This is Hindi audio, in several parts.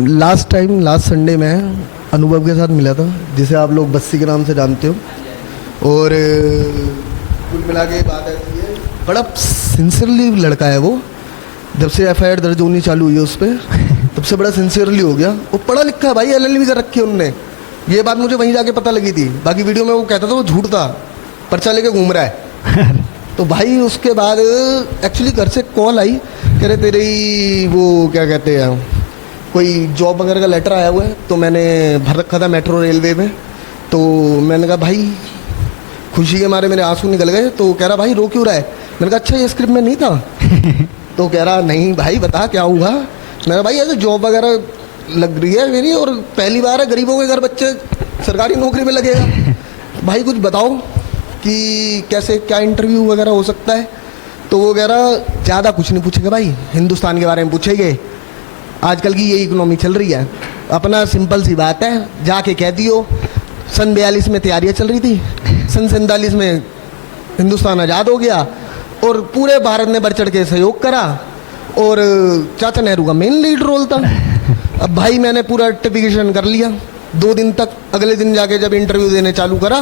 लास्ट संडे मैं अनुभव के साथ मिला था, जिसे आप लोग बस्सी के नाम से जानते हो। और कुल मिला के बात ऐसी है, बड़ा सिंसियरली लड़का है वो। जब से एफआईआर दर्ज होनी चालू हुई है उस पर, तब से बड़ा सिंसियरली हो गया। वो पढ़ा लिखा है भाई, एलएलबी कर रखी है उनने। ये बात मुझे वहीं जाके पता लगी थी, बाकी वीडियो में वो कहता था वो झूठ था, पर्चा लेके घूम रहा है। तो भाई उसके बाद एक्चुअली घर से कॉल आई, कह रहे तेरे वो क्या कहते हैं, कोई जॉब वगैरह का लेटर आया हुआ है। तो मैंने भर रखा था मेट्रो रेलवे में। तो मैंने कहा भाई, खुशी के मारे मेरे आंसू निकल गए। तो कह रहा भाई रो क्यों रहा है? मैंने कहा अच्छा ये स्क्रिप्ट में नहीं था। तो कह रहा नहीं भाई बता क्या हुआ। मैंने कहा भाई ऐसे जॉब वगैरह लग रही है मेरी, और पहली बार है गरीबों के घर बच्चे सरकारी नौकरी में लगेगा। भाई कुछ बताओ कि कैसे क्या इंटरव्यू वगैरह हो सकता है। तो वो कह रहा ज़्यादा कुछ नहीं पूछेगा भाई, हिंदुस्तान के बारे में पूछेंगे, आजकल की ये इकोनॉमी चल रही है। अपना सिंपल सी बात है, जाके कह दियो सन 42 में तैयारियां चल रही थी, सन 47 में हिंदुस्तान आज़ाद हो गया और पूरे भारत ने बढ़ चढ़ के सहयोग करा, और चाचा नेहरू का मेन लीड रोल था। अब भाई मैंने पूरा टिपिकेशन कर लिया 2 दिन तक। अगले दिन जाके जब इंटरव्यू देने चालू करा,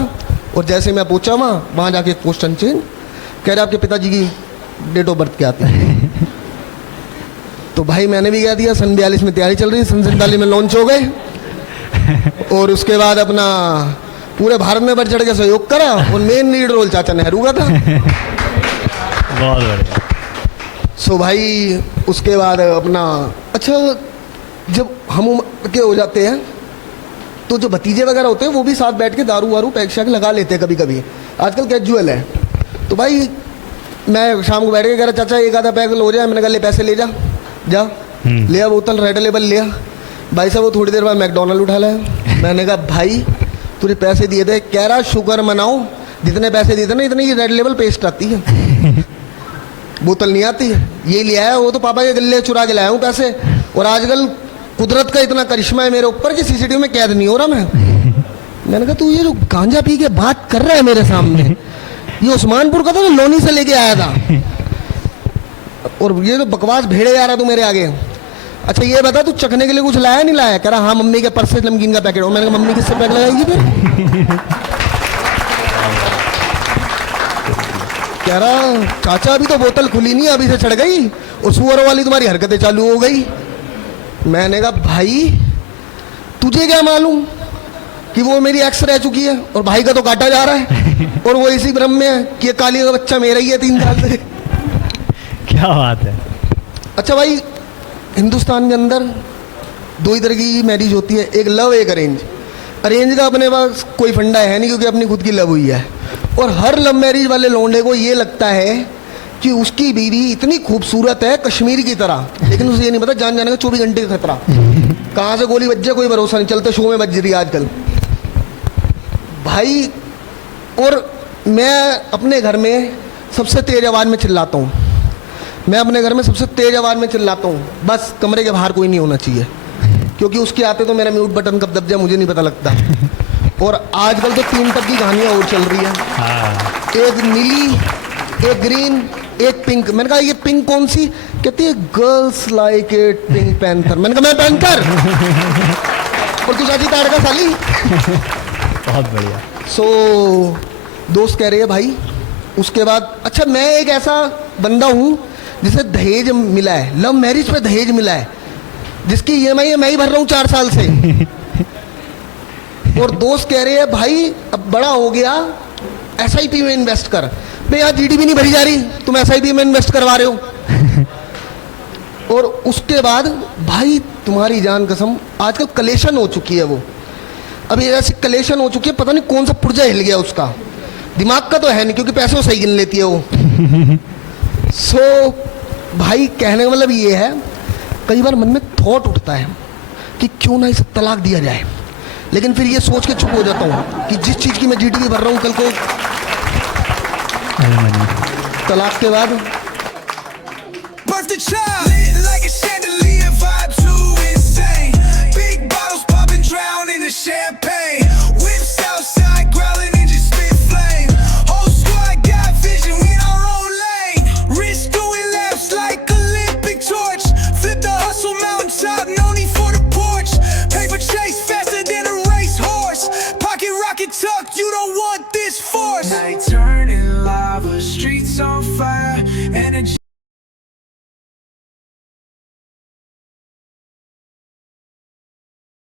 और जैसे मैं पहुंचा वहाँ जाके क्वेश्चन चेंज, कह रहे आपके पिताजी की डेट ऑफ बर्थ क्या थी? तो भाई मैंने भी कह दिया सन 42 में तैयारी चल रही, सन 47 में लॉन्च हो गए, और उसके बाद अपना पूरे भारत में बढ़ चढ़ के सहयोग करा, और मेन लीड रोल चाचा नेहरू का था। बहुत बढ़िया। सो भाई उसके बाद अपना अच्छा, जब हम उम्र के हो जाते हैं तो जो भतीजे वगैरह होते हैं वो भी साथ बैठ के दारू वारू पैक शैक लगा लेते हैं कभी कभी, आजकल कैजुअल है। तो भाई मैं शाम को बैठ के कह रहा चाचा एक आधा पैक हो जाए। मैंने कहा ले पैसे ले जा ले आ बोतल रेड लेबल ले आ। भाई साहब वो थोड़ी देर बाद मैकडोनल्ड उठा लाया। मैंने कहा भाई तुझे पैसे दिए थे? कह रहा शुक्र मनाओ, जितने पैसे दिए थे ना इतनी रेड लेबल पेस्ट आती है, बोतल नहीं आती। ये लिया है, वो तो पापा के गले चुरा के लाया हूँ पैसे। और आजकल कुदरत का इतना करिश्मा है मेरे ऊपर कि सीसीटीवी में कैद नहीं हो रहा मैं। मैंने कहा तू ये जो गांजा पी के बात कर रहा है मेरे सामने, ये उस्मानपुर का था, लोनी से लेके आया था, और ये तो बकवास भेड़े जा रहा तू मेरे आगे। अच्छा ये बता तू चखने के लिए कुछ लाया नहीं लाया? कह रहा हाँ मम्मी के पर्स से नमकीन का पैकेट। मैंने कहा मम्मी किससे पैक लगाएगी फिर? कह रहा चाचा अभी तो बोतल खुली नहीं, अभी से चढ़ गई और सुअर वाली तुम्हारी हरकतें चालू हो गई। मैंने कहा भाई तुझे क्या मालूम कि वो मेरी एक्स रह चुकी है, और भाई का तो काटा जा रहा है, और वो इसी भ्रम में है कि ये काली का बच्चा मेरा ही है 3 साल से। क्या बात है। अच्छा भाई हिंदुस्तान के अंदर 2 ही तरह की मैरिज होती है, एक लव एक अरेंज। अरेंज का अपने पास कोई फंडा है नहीं, क्योंकि अपनी खुद की लव हुई है। और हर लव मैरिज वाले लौंडे को ये लगता है कि उसकी बीवी इतनी खूबसूरत है कश्मीर की तरह, लेकिन उसे ये नहीं पता जान जाने का 24 घंटे का खतरा, कहाँ से गोली बज जाए कोई भरोसा नहीं। चलते शो में बज रही है आजकल भाई। और मैं अपने घर में सबसे तेज आवाज़ में चिल्लाता हूँ, मैं अपने घर में सबसे तेज आवाज़ में चिल्लाता हूँ, बस कमरे के बाहर कोई नहीं होना चाहिए, क्योंकि उसके आते तो मेरा म्यूट बटन कब दब जाए मुझे नहीं पता लगता। और आजकल तो 3 तक की कहानियाँ और चल रही है, एक नीली, एक ग्रीन, एक पिंक। मैंने कहा ये पिंक कौन सी? कहती है girls like it pink panther. मैंने कहा मैं पैंथर और तू चाची ताड़ का साली। बहुत बढ़िया। सो दोस्त कह रहे हैं भाई। उसके बाद अच्छा मैं एक ऐसा बंदा हूँ जिसे दहेज मिला है, लव मैरिज पे दहेज मिला है, जिसकी ईएमआई मैं ही भर रहा हूँ 4 साल से। और दोस्त कह रहे हैं भाई अब बड़ा हो गया, एसआईपी में इन्वेस्ट कर। मैं यहाँ जीडीपी नहीं भरी जा रही, तुम एसआईपी में इन्वेस्ट करवा रहे हो। और उसके बाद भाई तुम्हारी जान कसम आजकल कलेशन हो चुकी है वो। अभी ऐसी कलेशन हो चुकी है, पता नहीं कौन सा पुर्जा हिल गया उसका, दिमाग का तो है नहीं क्योंकि पैसे सही गिन लेती है वो। सो भाई कहने का मतलब ये है, कई बार मन में थॉट उठता है कि क्यों ना इसे तलाक दिया जाए, लेकिन फिर ये सोच के चुप हो जाता हूँ कि जिस चीज़ की मैं जीडीपी भर रहा हूँ कल को तलाक के बाद Flip the hustle mountaintop, no need for the poor. tuck, you don't want this force.